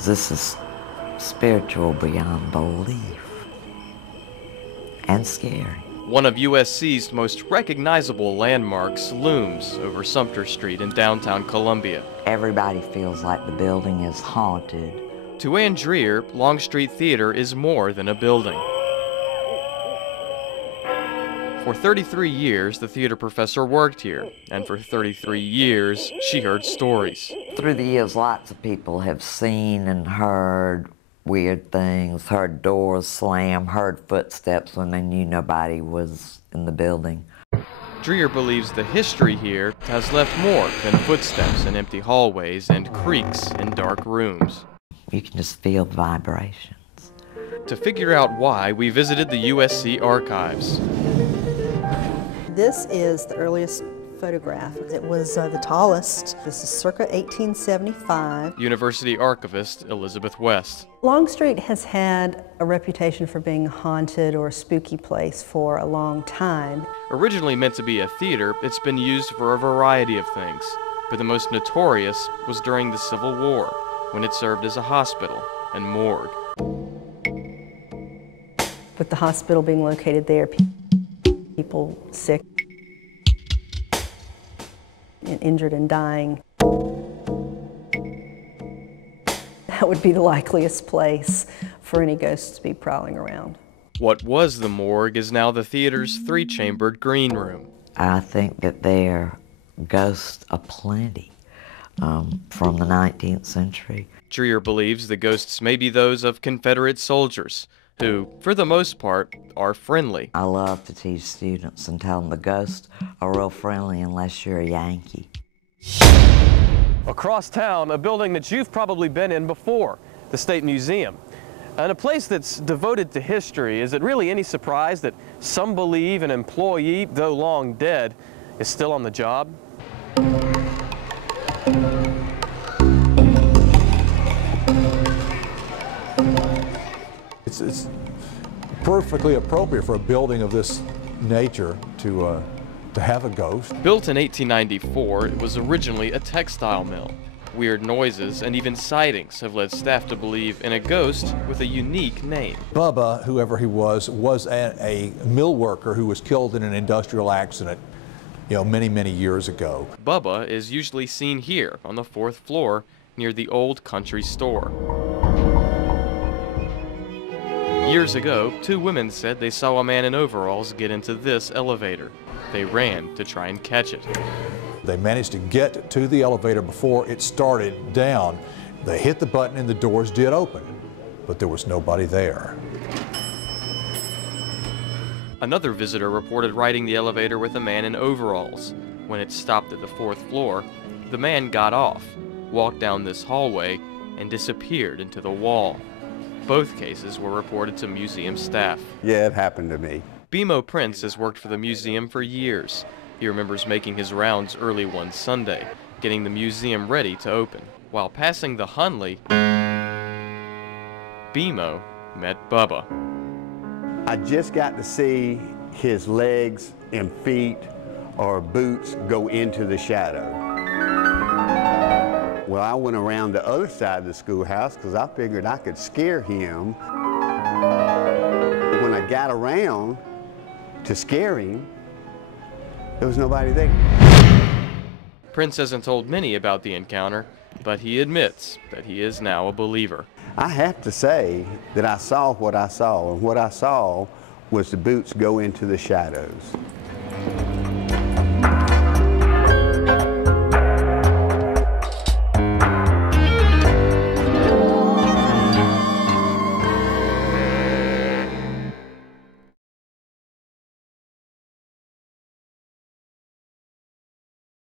This is spiritual beyond belief and scary. One of USC's most recognizable landmarks looms over Sumter Street in downtown Columbia. Everybody feels like the building is haunted. To Ann Dreer, Longstreet Theater is more than a building. For 33 years, the theater professor worked here, and for 33 years, she heard stories. Through the years, lots of people have seen and heard weird things, heard doors slam, heard footsteps when they knew nobody was in the building. Dreer believes the history here has left more than footsteps in empty hallways and creaks in dark rooms. You can just feel the vibrations. To figure out why, we visited the USC archives. This is the earliest photograph. It was the tallest. This is circa 1875. University archivist Elizabeth West. Longstreet has had a reputation for being a haunted or a spooky place for a long time. Originally meant to be a theater, it's been used for a variety of things, but the most notorious was during the Civil War, when it served as a hospital and morgue. With the hospital being located there, people sick and injured and dying, that would be the likeliest place for any ghosts to be prowling around. What was the morgue is now the theater's three-chambered green room. I think that there are ghosts aplenty from the 19th century. Dreer believes the ghosts may be those of Confederate soldiers, who, for the most part, are friendly. I love to teach students and tell them the ghosts are real friendly unless you're a Yankee. Across town, a building that you've probably been in before, the State Museum. And a place that's devoted to history. Is it really any surprise that some believe an employee, though long dead, is still on the job? It's perfectly appropriate for a building of this nature to have a ghost. Built in 1894, it was originally a textile mill. Weird noises and even sightings have led staff to believe in a ghost with a unique name. Bubba, whoever he was a mill worker who was killed in an industrial accident, many, many years ago. Bubba is usually seen here on the 4th floor near the old country store. Years ago, 2 women said they saw a man in overalls get into this elevator. They ran to try and catch it. They managed to get to the elevator before it started down. They hit the button and the doors did open, but there was nobody there. Another visitor reported riding the elevator with a man in overalls. When it stopped at the 4th floor, the man got off, walked down this hallway, and disappeared into the wall. Both cases were reported to museum staff. Yeah, it happened to me. Bimo Prince has worked for the museum for years. He remembers making his rounds early one Sunday, getting the museum ready to open. While passing the Hunley, Bimo met Bubba. I just got to see his legs and feet or boots go into the shadow. Well, I went around the other side of the schoolhouse because I figured I could scare him. When I got around to scare him, there was nobody there. Prince hasn't told many about the encounter, but he admits that he is now a believer. I have to say that I saw what I saw, and what I saw was the boots go into the shadows.